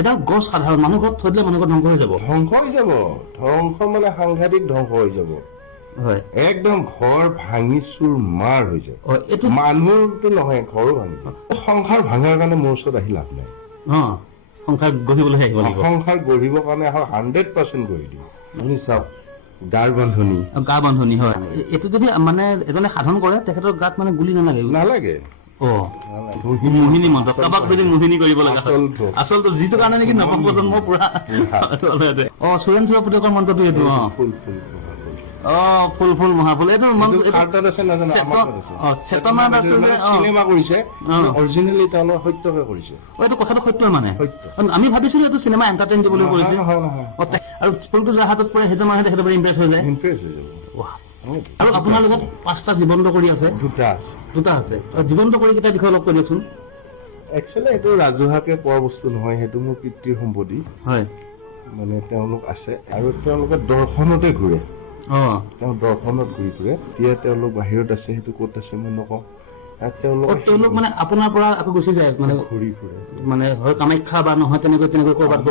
এডাল গছ সাধাৰণ মানুহ ঘৰত থৈ দিলে মানুহ ঘৰ ধ্বংস হৈ যাব। ধ্বংস হৈ যাব, ধ্বংস মানে সাংঘাতিক ধ্বংস হৈ যাব। হয়, একদম ঘৰ ভাঙি চুৰ মাৰ হৈ যায়। এইটো মানুহটো নহয়, ঘৰো ভাঙি যায়। সংসাৰ ভাঙাৰ কাৰণে মোৰ ওচৰত আহি লাভ নাই। সংসাৰ গঢ়িবলৈ আহিব লাগিব। সংসাৰ গঢ়িবৰ কাৰণে 100% গঢ়ি দিব। আপুনি চাওক, গাৰ বান্ধনি গা বান্ধনি হয়, এইটো যদি মানে এজনে সাধন কৰে তেখেতৰ গাত মানে গুলি নালাগে। নালাগে। মোহিনী মন্ত্ৰ কাৰোবাক যদি মোহিনী কৰিব লগা হয়, আচলতে যিটো কাৰণে নেকি নৱ প্ৰজন্মৰ পুৰা চুৰেণ চুৰা পুতেকৰ মন্ত্ৰটো এইটো। ফুল ফুল মহাফুল, এইটো চেতনাত আছে যে চিনেমা কৰিছে, অৰিজিনেলি তেওঁলোকে সত্যকে কৰিছে। এইটো কথাটো সত্য মানে সত্য। আমি ভাবিছিলো এইটো চিনেমা এণ্টাৰটেইন দিবলৈ কৰিছে, আৰু ফুলটো যাৰ হাতত পৰে সেইটো মানুহে তেখেতৰ ইমপ্ৰেছ হৈ যায়। ইমপ্ৰেছ হৈ যাব। আৰু আপোনাৰ লগত 5টা জীৱন্ত কৰি আছে? দুটা আছে। জীৱন্ত কৰি কেইটা বিষয়ে অলপ কৈ দিয়কচোন। একচুৱেলি এইটো ৰাজহুৱাকে পোৱা বস্তু নহয়, সেইটো মোৰ পিতৃৰ সম্পত্তি। হয়, মানে তেওঁলোক আছে আৰু তেওঁলোকে দৰ্শনতে ঘূৰে। তেওঁ দৰ্শনত ঘূৰি ফুৰে। এতিয়া তেওঁলোক বাহিৰত আছে, সেইটো ক'ত আছে মই নকওঁ। তেওঁলোক মানে আপোনাৰ পৰা আকৌ গুচি যায়, মানে ঘূৰি ফুৰে, মানে হয় কামাখ্যা বা নহয় তেনেকৈ ক'ৰবাত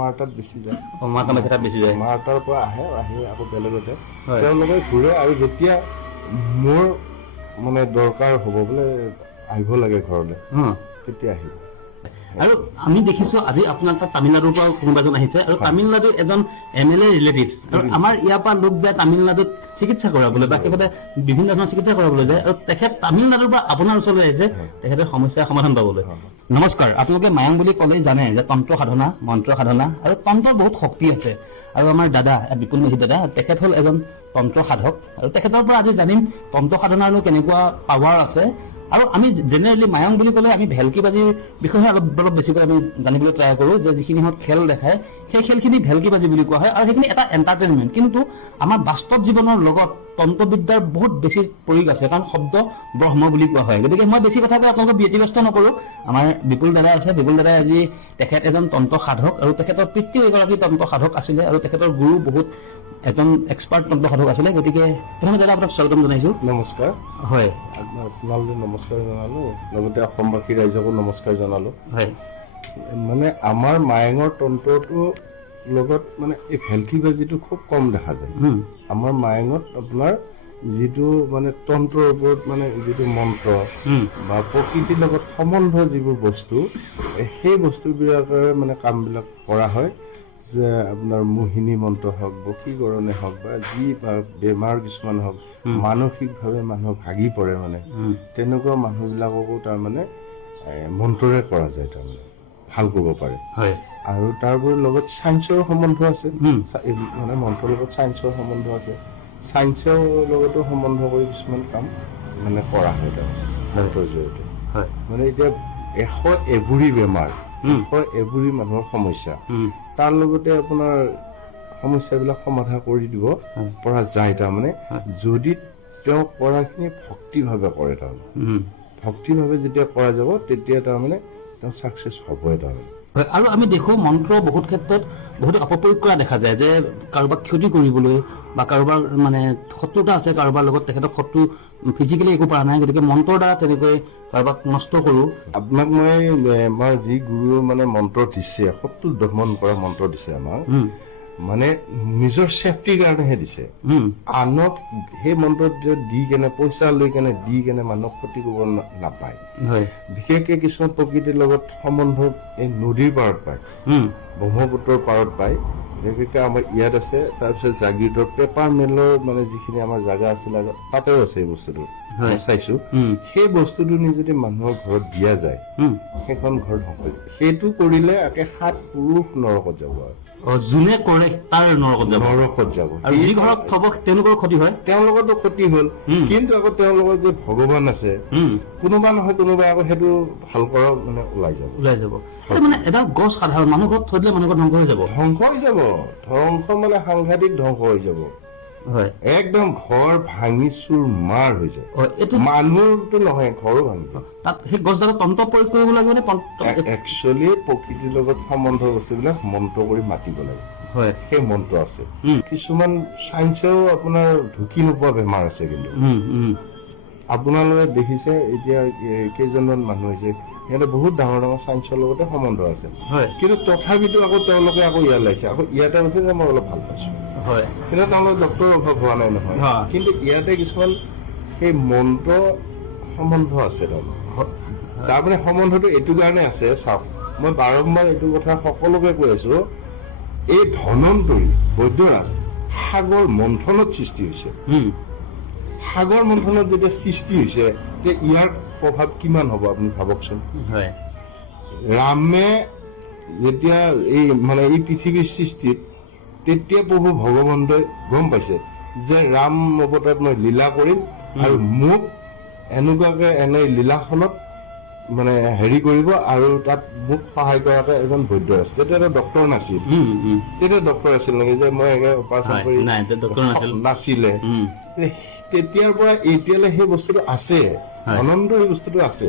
মাৰ্টাত বেছি যায়। মা কামাখ্যাত বেছি যায়। মাৰ্টাৰ পৰা আহি আকৌ বেলেগত যায়। তেওঁলোকে ঘূৰে আৰু যেতিয়া মোৰ মানে দৰকাৰ হ'ব বোলে আহিব লাগে ঘৰলৈ, তেতিয়া আহিব। আৰু আমি দেখিছো আজি আপোনাৰ তাত তামিলনাডুৰ পৰা কোনোবা এজন আহিছে, আৰু তামিলনাডুৰ এজন MLA ৰিলেটিভছ, আৰু আমাৰ ইয়াৰ পৰা লোক যায় তামিলনাডুত চিকিৎসা কৰাবলৈ বা সেইবাবে বিভিন্ন ধৰণৰ চিকিৎসা কৰাবলৈ যায়, আৰু তেখেত তামিলনাডুৰ পৰা আপোনাৰ ওচৰলৈ আহিছে তেখেতে সমস্যাৰ সমাধান পাবলৈ। নমস্কাৰ, আপোনালোকে মায়ং বুলি ক'লেই জানে যে তন্ত্ৰ সাধনা, মন্ত্ৰ সাধনা আৰু তন্ত্ৰৰ বহুত শক্তি আছে। আৰু আমাৰ দাদা বিপুল মেধি দাদা, তেখেত হ'ল এজন তন্ত্ৰ সাধক, আৰু তেখেতৰ পৰা আজি জানিম তন্ত্ৰ সাধনাৰনো কেনেকুৱা পাৱাৰ আছে। আৰু আমি জেনেৰেলি মায়ং বুলি ক'লে আমি ভেলকি বাজিৰ বিষয়ে অলপ বেছিকৈ আমি জানিবলৈ ট্ৰাই কৰোঁ, যে যিখিনি সময়ত খেল দেখায় সেই খেলখিনি ভেলকি বাজি বুলি কোৱা হয়, আৰু সেইখিনি এটা এণ্টাৰটেইনমেণ্ট। কিন্তু আমাৰ বাস্তৱ জীৱনৰ লগত তন্ত্ৰবিদ্যাৰ বহুত বেছি প্ৰয়োগ আছে, কাৰণ শব্দ ব্ৰহ্ম বুলি কোৱা হয়। গতিকে মই বেছি কথা কৈ আপোনালোকক ব্যতিব্যস্ত নকৰোঁ। আমাৰ বিপুল দাদা আছে, বিপুল দাদাই আজি তেখেত এজন তন্ত্ৰ সাধক, আৰু তেখেতৰ পিতৃ এগৰাকী তন্ত্ৰ সাধক আছিলে, আৰু তেখেতৰ গুৰু বহুত এজন এক্সপাৰ্ট তন্ত্ৰ সাধক আছিলে। গতিকে প্ৰথমে দাদা আপোনাক স্বাগতম জনাইছোঁ। নমস্কাৰ। হয়, আপোনালোকে নমস্কাৰ জনালো, লগতে অসমবাসী ৰাইজকো নমস্কাৰ জনালো। হয়, মানে আমাৰ মায়ঙৰ তন্ত্ৰটো লগত মানে এই ভেলকি বাজিটো খুব কম দেখা যায়। আমাৰ মায়ঙত আপোনাৰ যিটো মানে তন্ত্ৰৰ ওপৰত মানে যিটো মন্ত্ৰ বা প্ৰকৃতিৰ লগত সম্বন্ধ যিবোৰ বস্তু, সেই বস্তুবিলাকৰ মানে কামবিলাক কৰা হয়। যে আপোনাৰ মোহিনী মন্ত্ৰ হওক, বশীকৰণে হওক, বা যি বেমাৰ কিছুমান হওক, মানসিকভাৱে মানুহ ভাগি পৰে, মানে তেনেকুৱা মানুহবিলাককো তাৰমানে মন্ত্ৰৰে কৰা যায়, তাৰমানে ভাল কৰিব পাৰে। হয়, আৰু তাৰোপৰি লগত চায়েন্সৰ সম্বন্ধ আছে, মানে মন্ত্ৰৰ লগত চায়েন্সৰ সম্বন্ধ আছে। চায়েন্সৰ লগতো সম্বন্ধ কৰি কিছুমান কাম মানে কৰা হয় তাৰমানে মন্ত্ৰৰ জৰিয়তে। হয়, মানে এতিয়া 100 এভুৰি বেমাৰ, 100 এভুৰি মানুহৰ সমস্যা, তাৰ লগতে আপোনাৰ সমস্যাবিলাক সমাধা কৰি দিব পৰা যায়, তাৰমানে যদি তেওঁ কৰাখিনি ভক্তিভাৱে কৰে। তাৰমানে ভক্তিভাৱে যেতিয়া কৰা যাব, তেতিয়া তাৰমানে তেওঁ ছাকচেছ হ'বই তাৰমানে। আৰু আমি দেখো মন্ত্ৰ বহুত ক্ষেত্ৰত বহুত অপপ্ৰয়োগ কৰা দেখা যায়, যে কাৰোবাক ক্ষতি কৰিবলৈ বা কাৰোবাৰ মানে শত্ৰুতা আছে কাৰোবাৰ লগত, তেখেতক শত্ৰু ফিজিকেলি একো পৰা নাই, গতিকে মন্ত্ৰৰ দ্বাৰা তেনেকৈ কাৰোবাক নষ্ট কৰোঁ। আপোনাক মই আমাৰ যি গুৰুৱে মানে মন্ত্ৰ দিছে, শত্ৰু দমন কৰা মন্ত্ৰ দিছে আমাক, মানে নিজৰ চেফটিৰ কাৰণেহে দিছে। আনক সেই মন্ত্ৰত দি কেনে পইচা লৈ কেনে দি কেনে মানুহক ক্ষতি কৰিব নাপায়। বিশেষকে কিছুমান প্ৰকৃতিৰ লগত সম্বন্ধ এই নদীৰ পাৰত পায়, ব্ৰহ্মপুত্ৰৰ পাৰত পায়। বিশেষকৈ আমাৰ ইয়াত আছে। তাৰপিছত জাগিৰোডৰ পেপাৰ মিলৰ মানে যিখিনি আমাৰ জাগা আছিলে, তাতেও আছে এই বস্তুটো, চাইছো। সেই বস্তুটো নি যদি মানুহৰ ঘৰত দিয়া যায়, সেইখন ঘৰ ধ্বংস। সেইটো কৰিলে একে 7 পুৰুষ নৰকত যাব। আৰু যোনে কৰে তাৰ নৰকত যাব। আৰু যি ঘৰত থব তেওঁলোকৰ ক্ষতি হয়, তেওঁলোকৰতো ক্ষতি হ'ল। কিন্তু আকৌ তেওঁলোকৰ যে ভগৱান আছে, কোনোবা নহয় কোনোবা আকৌ সেইটো ভাল কৰা মানে ওলাই যাব। মানে এডাল গছ সাধাৰণ মানুহ ঘৰত থৈ দিলে মানুহ ঘৰ ধ্বংস হৈ যাব। ধ্বংস মানে সাংঘাতিক ধ্বংস হৈ যাব। হয়, একদম ঘৰ ভাঙি চুৰ মাৰ হৈ যায়। মানুহটো নহয়, ঘৰো ভাঙি যায়। তাত সেই গছডালত তন্ত্ৰ প্ৰয়োগ কৰিব লাগিব নে? একচুৱেলি প্ৰকৃতিৰ লগত সম্বন্ধৰ বস্তুবিলাক মন্ত্ৰ কৰি মাতিব লাগে। হয়, সেই মন্ত্ৰ আছে। কিছুমান চায়েন্সেও আপোনাৰ ঢুকি নোপোৱা বেমাৰ আছে। কিন্তু আপোনালোকে দেখিছে এতিয়া কেইজনমান মানুহ হৈছে সিহঁতে বহুত ডাঙৰ ডাঙৰ চায়েন্সৰ লগতে সম্বন্ধ আছে হয় কিন্তু তথাপিতো আকৌ তেওঁলোকে আকৌ ইয়ালৈ আহিছে আকৌ ইয়াতে কৈছে যে মই অলপ ভাল পাইছো হয় কিন্তু তেওঁলোকৰ ডক্তৰৰ অভাৱ হোৱা নাই নহয় কিন্তু ইয়াতে কিছুমান সেই মন্ত্ৰ সম্বন্ধ আছে তাৰমানে সম্বন্ধটো এইটো কাৰণে আছে চাওক মই বাৰম্বাৰ এইটো কথা সকলোকে কৈ আছো এই ধনন্তৰী বৈদ্যৰাজ সাগৰ মন্থনত সৃষ্টি হৈছে সাগৰ মন্থনত যেতিয়া সৃষ্টি হৈছে তেতিয়া ইয়াৰ প্ৰভাৱ কিমান হ'ব আপুনি ভাবকচোন ৰামে যেতিয়া এই মানে এই পৃথিৱীৰ সৃষ্টিত তেতিয়া প্ৰভু ভগৱন্তই গম পাইছে যে ৰাম অৱতাৰত মই লীলা কৰিম আৰু মোক এনেকুৱাকে এনে লীলাখনত মানে হেৰি কৰিব আৰু তাত মোক সহায় কৰাকে এজন বৈদ্য আছে তেতিয়া ডক্তৰ নাছিল তেতিয়া ডক্তৰ আছিল নেকি যে মই অপাৰেশ্যন কৰি নাছিলে তেতিয়াৰ পৰা এতিয়ালৈ সেই বস্তুটো আছে অনন্ত এই বস্তুটো আছে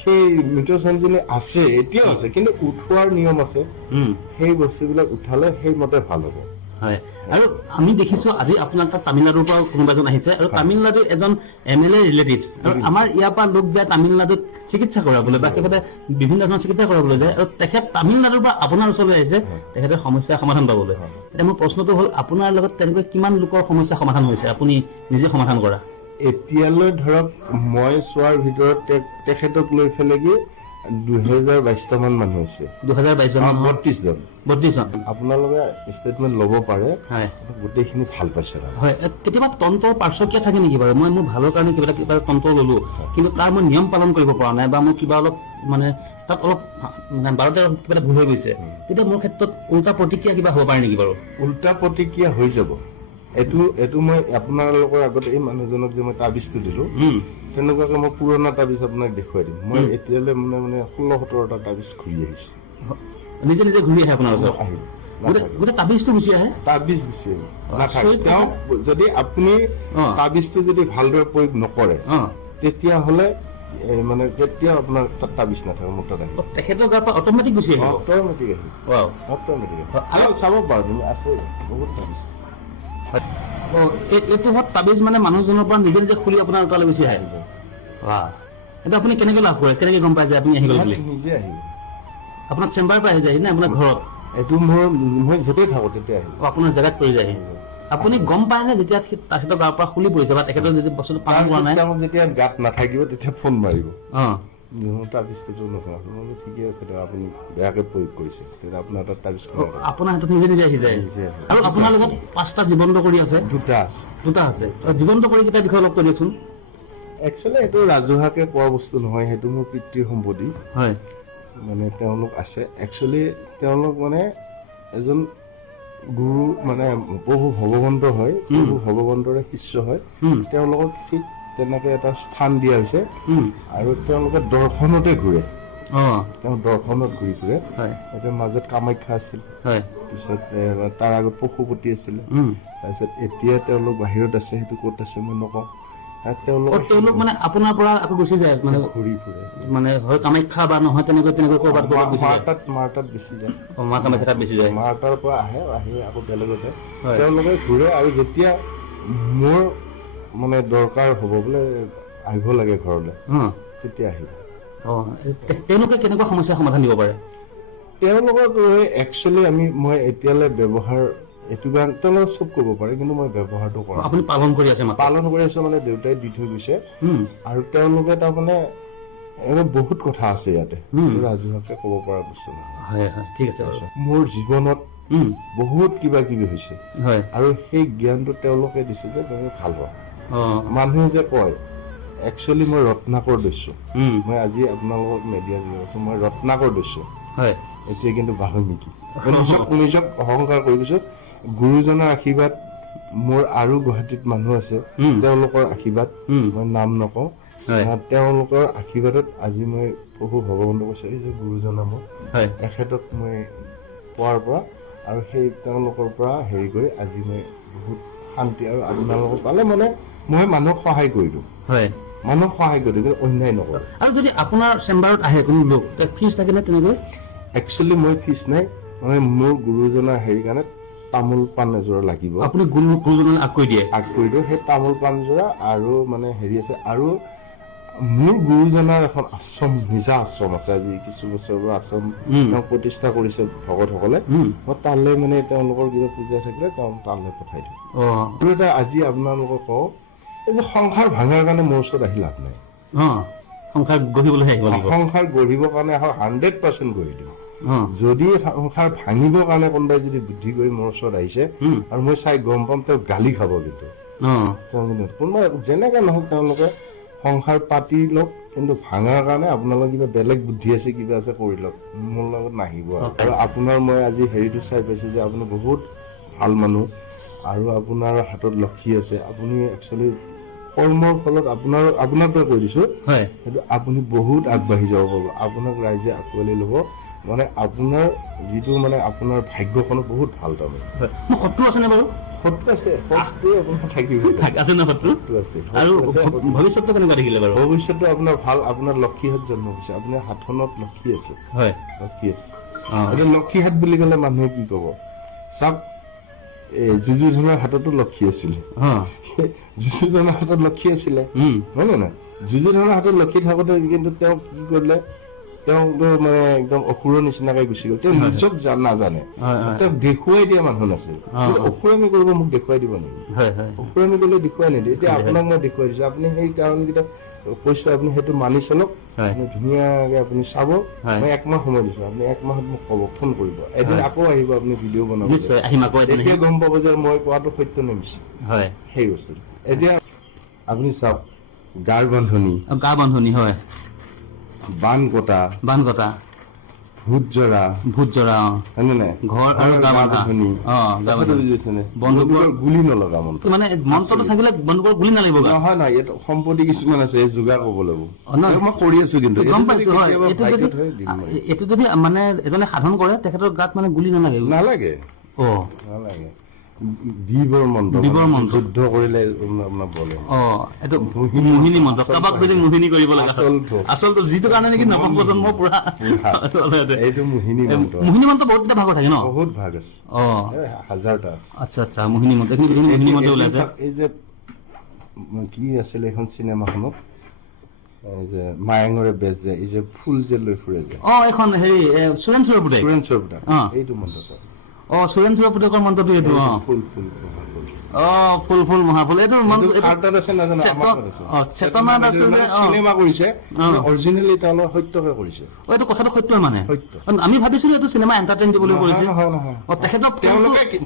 সেই মিউটেশনজনী আছে এতিয়াও আছে কিন্তু উঠোৱাৰ নিয়ম আছে সেই বস্তুবিলাক উঠালে সেইমতে ভাল হ'ব হয় আৰু আমি দেখিছো আজি আপোনাৰ তাত তামিলনাডুৰ পৰা কোনোবা এজন আহিছে আৰু তামিলনাডুৰ এজন MLA ৰিলেটিভছ আৰু আমাৰ ইয়াৰ পৰা লোক যায় তামিলনাডুত চিকিৎসা কৰাবলৈ বা তেখেতে বিভিন্ন ধৰণৰ চিকিৎসা কৰাবলৈ যায় আৰু তেখেত তামিলনাডুৰ পৰা আপোনাৰ ওচৰলৈ আহিছে তেখেতে সমস্যাৰ সমাধান পাবলৈ এতিয়া মোৰ প্ৰশ্নটো হ'ল আপোনাৰ লগত তেনেকৈ কিমান লোকৰ সমস্যা সমাধান হৈছে আপুনি নিজে সমাধান কৰা এতিয়ালৈ ধৰক মই চোৱাৰ ভিতৰত তেখেতক লৈ পেলাই কি 2022 মান মানুহ হৈছে 32 জন আপোনালোকে ষ্টেটমেণ্ট ল'ব পাৰে গোটেইখিনি ভাল পাইছে হয় কেতিয়াবা তন্ত্ৰৰ পাৰ্শ্বক্ৰিয়া থাকে নেকি বাৰু মই মোৰ ভালৰ কাৰণে কিবা তন্ত্ৰ ললো কিন্তু তাৰ মই নিয়ম পালন কৰিব পৰা নাই বা মোৰ কিবা অলপ মানে তাত অলপ মানে বাৰতে কিবা এটা ভুল হৈ গৈছে তেতিয়া মোৰ ক্ষেত্ৰত উল্টা প্ৰতিক্ৰিয়া কিবা হ'ব পাৰে নেকি বাৰু উল্টা প্ৰতিক্ৰিয়া হৈ যাব এইটো মই আপোনালোকৰ আগতে এই মানুহজনক যে মই তাবিজটো দিলো তেনেকুৱাকে মই পুৰণা তাবিজ আপোনাক দেখুৱাই দিম মই এতিয়ালৈ মানে 16-17টা তাবিজ ঘূৰি আহিছো নিজে নিজে ঘূৰি আহে আপোনাৰ ওচৰত গোটেই তাবিজটো গুচি আহে তাবিজ গুচি আহে নাথাকে তেওঁ যদি আপুনি তাবিজটো যদি ভালদৰে প্ৰয়োগ নকৰে তেতিয়াহ'লে মানে কেতিয়া আপোনাৰ তাত তাবিজ নাথাকে মোৰ তাত আহিব তেখেতৰ গাৰ পৰা অট'মেটিক গুচি আহিব অট'মেটিক আৰু চাব পাৰো তুমি আছে বহুত তাবিজ এইটো হত তাবিজ মানে মানুহজনৰ পৰা নিজে নিজে খুলি আপোনাৰ তালৈ গুচি আহে এইটো আপুনি কেনেকৈ লাভ কৰে কেনেকৈ গম পাই যে আপুনি আহি গ'ল বুলি নিজে আহিব আপোনাৰ চেম্বাৰ পৰা আহি যায় নে আপোনাৰ ঘৰত এইটো মই য'তেই থাকো তেতিয়া আহিব আপোনাৰ জেগাত পৰি যায় আপুনি গম পায় নে যেতিয়া তেখেতৰ গাৰ পৰা খুলি পৰিছে বা তেখেতৰ যদি বস্তুটো পালন কৰা নাই যেতিয়া গাত নাথাকিব তেতিয়া ফোন মাৰিব তাবিজটো নহয় মই ঠিকে আছে আপুনি বেয়াকে প্ৰয়োগ কৰিছে তেতিয়া আপোনাৰ তাত তাবিজ আপোনাৰ হাতত নিজে নিজে আহি যায় আৰু আপোনাৰ লগত 5টা জীৱন্ত কৰি আছে দুটা আছে জীৱন্ত কৰি কেইটা বিষয়ে অলপ কৈ দিয়কচোন একচুৱেলি এইটো ৰাজহুৱাকে কোৱা বস্তু নহয় সেইটো মোৰ পিতৃৰ সম্পত্তি হয় মানে তেওঁলোক আছে একচুৱেলি তেওঁলোক মানে এজন গুৰু মানে প্ৰভু ভগৱন্ত হয় প্ৰভু ভগৱন্তৰে শিষ্য হয় তেওঁলোকক ঠিক তেনেকে এটা স্থান দিয়া হৈছে আৰু তেওঁলোকে দৰ্শনতে ঘূৰে তেওঁ দৰ্শনত ঘূৰি ফুৰে এতিয়া মাজত কামাখ্যা আছিল পিছত তাৰ আগত পশুপতি আছিলে তাৰপিছত এতিয়া তেওঁলোক বাহিৰত আছে সেইটো ক'ত আছে মই নকওঁ তেওঁলোক মানে আপোনাৰ পৰা আকৌ গুচি যায় মানে ঘূৰি ফুৰে মানে হয় কামাখ্যা বা নহয় তেনেকৈ ক'ৰবাত মাৰ্টাত বেছি যায় মা কামাখ্যাত বেছি যায় মাৰ্টাৰ পৰা আহি আকৌ বেলেগত যায় তেওঁলোকে ঘূৰে আৰু যেতিয়া মোৰ মানে দৰকাৰ হ'ব বোলে আহিব লাগে ঘৰলৈ তেতিয়া আহিব তেওঁলোকে কেনেকুৱা সমস্যাৰ সমাধান দিব পাৰে তেওঁলোকক একচুৱেলি মই এতিয়ালৈ ব্যৱহাৰ এইটো কাৰণে তেওঁলোকে চব কৰিব পাৰে কিন্তু মই ব্যৱহাৰটো কৰোঁ আপুনি পালন কৰি আছো মানে দেউতাই দি থৈ গৈছে আৰু তেওঁলোকে তাৰমানে বহুত কথা আছে ইয়াতে ৰাজহুৱাকে ক'ব পৰা বস্তু নহয় ঠিক আছে মোৰ জীৱনত বহুত কিবা কিবি হৈছে আৰু সেই জ্ঞানটো তেওঁলোকে দিছে যে ভাল হোৱা মানুহে যে কয় একচুৱেলি মই ৰত্নাকৰ দস্যু মই আজি আপোনালোকক মেডিয়া দি আছো মই ৰত্নাকৰ দস্যু এতিয়া কিন্তু বাল্মীকি নিজক অহংকাৰ কৰি দিছো গুৰুজনাৰ আশীৰ্বাদ মোৰ আৰু গুৱাহাটীত মানুহ আছে তেওঁলোকৰ আশীৰ্বাদ মই নাম নকওঁ তেওঁলোকৰ আশীৰ্বাদত আজি মই প্ৰভু ভগৱন্ত কৈছে এই যে গুৰুজনা মোৰ এখেতক মই পোৱাৰ পৰা আৰু সেই তেওঁলোকৰ পৰা হেৰি কৰি আজি মই বহুত শান্তি আৰু আপোনালোকক পালে মানে মই মানুহক সহায় কৰি দিওঁ মানুহক সহায় কৰি দিওঁ অন্যায় নকৰোঁ আৰু যদি আপোনাৰ চেম্বাৰত আহে কোনো লোক ফিজ থাকে নে তেনেকৈ একচুৱেলি মই ফিজ নাই মানে মোৰ গুৰুজনাৰ হেৰি কাৰণে তামোল পাণ এযোৰা লাগিব আপুনি গুৰুজনাক আগ কৰি দিওঁ সেই তামোল পাণযোৰা আৰু মানে হেৰি আছে আৰু মোৰ গুৰুজনাৰ এখন আশ্ৰম নিজা আশ্ৰম আছে আজি কিছু বছৰৰ পৰা আশ্ৰম তেওঁ প্ৰতিষ্ঠা কৰিছে ভকতসকলে মই তালৈ মানে তেওঁলোকৰ কিবা পূজা থাকিলে তেওঁ তালৈ পঠাই দিওঁ আৰু এটা আজি আপোনালোকক কওঁ এই যে সংসাৰ ভাঙাৰ কাৰণে মোৰ ওচৰত আহি লাভ নাই সংসাৰ গঢ়িবলৈ আহিব লাগিব সংসাৰ গঢ়িবৰ কাৰণে 100% গঢ়ি দিওঁ যদি সংসাৰ ভাঙিবৰ কাৰণে কোনোবাই যদি বুদ্ধি কৰি মোৰ ওচৰত আহিছে আৰু মই চাই গম পাম তেওঁ গালি খাব কিন্তু কোনোবা যেনেকে নহওক তেওঁলোকে সংসাৰ পাতি লওক কিন্তু ভাঙাৰ কাৰণে আপোনালোকৰ কিবা বেলেগ বুদ্ধি আছে কিবা আছে কৰি লওক মোৰ লগত নাহিব আৰু আপোনাৰ মই আজি হেৰিটো চাই পাইছো যে আপুনি বহুত ভাল মানুহ আৰু আপোনাৰ হাতত লক্ষী আছে আপুনি একচুৱেলি কৰ্মৰ ফলত আপোনাৰ পৰা কৈ দিছো সেইটো আপুনি বহুত আগবাঢ়ি যাব পাৰিব আপোনাক ৰাইজে আঁকোৱালি ল'ব মানে আপোনাৰ যিটো মানে আপোনাৰ ভাগ্যখনো বহুত ভাল তাৰমানে শত্ৰু আছেনে বাৰু শত্ৰু আছে শত্ৰু আপোনাৰ থাকিব আছে ন শত্ৰু আছে আৰু ভৱিষ্যতটো কেনেকুৱা দেখিলে বাৰু ভৱিষ্যতটো আপোনাৰ ভাল আপোনাৰ লক্ষীহাত জন্ম হৈছে আপোনাৰ হাতখনত লক্ষী আছে লক্ষী আছে এতিয়া লক্ষী হাত বুলি ক'লে মানুহে কি ক'ব চাওক যুযুধনৰ হাততো লক্ষী আছিলে যুযুধনৰ হাতত লক্ষী আছিলে হয় নে নহয় যুযুধনৰ হাতত লক্ষী থাকোতে কিন্তু তেওঁ কি কৰিলে তেওঁতো মানে একদম অসুৰৰ নিচিনাকে গুচি গ'ল তেওঁ নিজক নাজানে তেওঁক দেখুৱাই দিয়া মানুহ নাছিল অসুৰামি কৰিব মোক দেখুৱাই দিব নেকি অসুৰামি কৰিলে দেখুৱাই নিদিয়ে এতিয়া আপোনাক মই দেখুৱাই দিছো আপুনি সেই কাৰণকেইটা কৈছো আপুনি সেইটো মানি চলক ধুনীয়াকে আপুনি চাব মই 1 মাহ সময় দিছো আপুনি 1 মাহত মোক ক'ব ফোন কৰিব এদিন আকৌ আহিব আপুনি ভিডিঅ' বনাব এতিয়া গম পাব যে মই কোৱাটো সত্য নে মিছা সেই বস্তুটো এতিয়া আপুনি চাওক গাৰ বান্ধনি হয় বান কটা ভূত জৰা হয়নে নাই ঘৰ আৰু বান্ধনি বন্ধুকৰ গুলি নলগা মন্ত্ৰ মানে মন্ত্ৰটো থাকিলে বন্ধুকৰ গুলি নালাগিব নহয় নহয় এইটো সম্পত্তি কিছুমান আছে এই যোগাৰ ক'ব লাগিব মই কৰি আছো কিন্তু এইটো যদি মানে এজনে সাধন কৰে তেখেতৰ গাত মানে গুলি নালাগে নালাগে বিবৰ মন্ত্ৰ যুদ্ধ কৰিলে আপোনাৰ বলে এইটো মোহিনী মন্ত্ৰ কাবাক যদি মোহিনী কৰিব লাগে আচলতে যিটো কাৰণে নেকি নৱ প্ৰজন্ম পুৰা এইটো মোহিনী মন্ত্ৰ বহুত ভাগ থাকে ন বহুত ভাগ আছে 1000টা আছে আচ্ছা মোহিনী মন্ত্ৰ এইখিনি মোহিনী মন্ত্ৰ ওলাইছে এই যে কি আছিল এখন চিনেমাখনত এই যে মায়াঙৰে বেজ যে এই যে ফুল যে লৈ ফুৰে যে এখন হেৰি সুৰেন চৰপুতে এইটো মন্ত্ৰ স্যাৰ সুৰেন চৰপুতেকৰ মন্ত্ৰটো এইটো ফুল মহাফুল এইটো চেতনাত আছে যে চিনেমা কৰিছে অৰিজিনেলি তেওঁলোকে সত্যকে কৰিছে এইটো কথাটো সত্য মানে আমি ভাবিছিলো এইটো চিনেমা এণ্টাৰটেইন দিবলৈ কৰিছে তেখেতৰ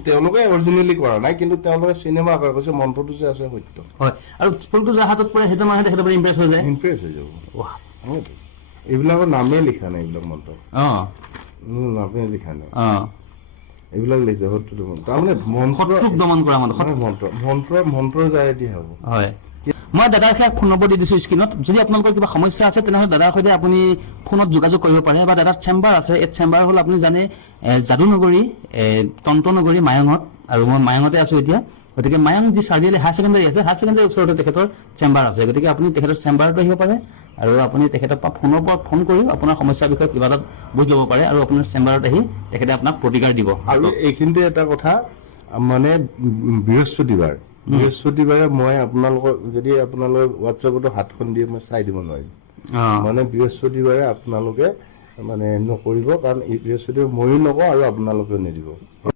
তেওঁলোকে অৰিজিনেলি কৰা নাই কিন্তু তেওঁলোকে চিনেমা আকাৰ কৰিছে মন্ত্ৰটো যে আছে সত্য হয় আৰু ফুলটো যাৰ হাতত পৰে সেইটো মানুহে তেখেতৰ ইমপ্ৰেছ হৈ যায় এইবিলাকৰ নামেই লিখা নাই এইবিলাক মন্ত্ৰ নামেই লিখা নাই এইবিলাক লিখে তাৰমানে দমন কৰা মন্ত্ৰৰ জাৰেদি হ'ব হয় মই দাদাৰ ফোন নম্বৰ দি দিছো স্ক্ৰীণত যদি আপোনালোকৰ কিবা সমস্যা আছে তেনেহ'লে দাদাৰ সৈতে আপুনি ফোনত যোগাযোগ কৰিব পাৰে বা দাদাৰ চেম্বাৰ আছে এই চেম্বাৰ হ'ল আপুনি জানে যাদুনগৰী তন্ত্ৰনগৰী মায়ঙত আৰু মই মায়ঙতে আছো এতিয়া গতিকে মায়ং যি চাৰিআলি হায়াৰ ছেকেণ্ডাৰী আছে হায়াৰ ছেকেণ্ডাৰীৰ ওচৰতে তেখেতৰ চেম্বাৰ আছে গতিকে আপুনি তেখেতৰ চেম্বাৰত আহিব পাৰে আৰু আপুনি তেখেতৰ ফোনৰ পৰা ফোন কৰি আপোনাৰ সমস্যাৰ বিষয়ে কিবা এটা বুজি ল'ব পাৰে আৰু আপোনাৰ চেম্বাৰত আহি তেখেতে আপোনাক প্ৰতিকাৰ দিব আৰু এইখিনিতে এটা কথা মানে বৃহস্পতিবাৰে মই আপোনালোকৰ যদি আপোনালোকে হোৱাটছএপতো হাতখন দিয়ে মই চাই দিব নোৱাৰিম মানে বৃহস্পতিবাৰে আপোনালোকে মানে নকৰিব কাৰণ বৃহস্পতিবাৰে ময়ো নকওঁ আৰু আপোনালোকেও নিদিব